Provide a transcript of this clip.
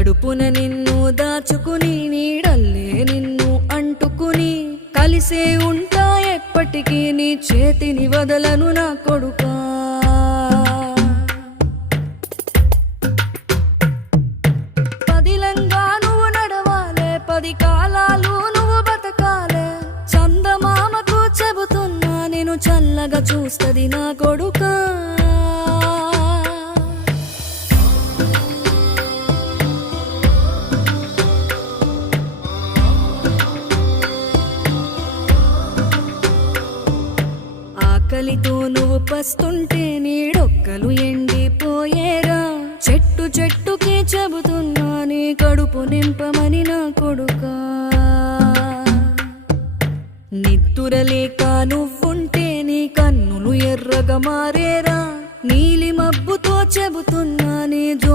కడుపున నిన్ను దాచుకుని నీడల్లే నిన్ను అంటుకుని కలిసే ఉంటా ఎప్పటికీ నీ చేతిని వదలను నా కొడుకా. పదిలంగా నువ్వు నడవాలే, 10 కాలాలు నువ్వు బతకాలే. చందమామకు చెబుతున్నా నేను చల్లగా చూస్తది నా కొడుకా. ఆకలితో నువ్వు పస్తుంటే నీడొక్కలు ఎండిపోయేరా. చెట్టు చెట్టుకే చెబుతున్నా నీ కడుపు నింపమని నా కొడుకా. నిద్దురలేక నువ్వుంటే నీ కన్నులు ఎర్రగా మారేరా. నీలి మబ్బుతో చెబుతున్నా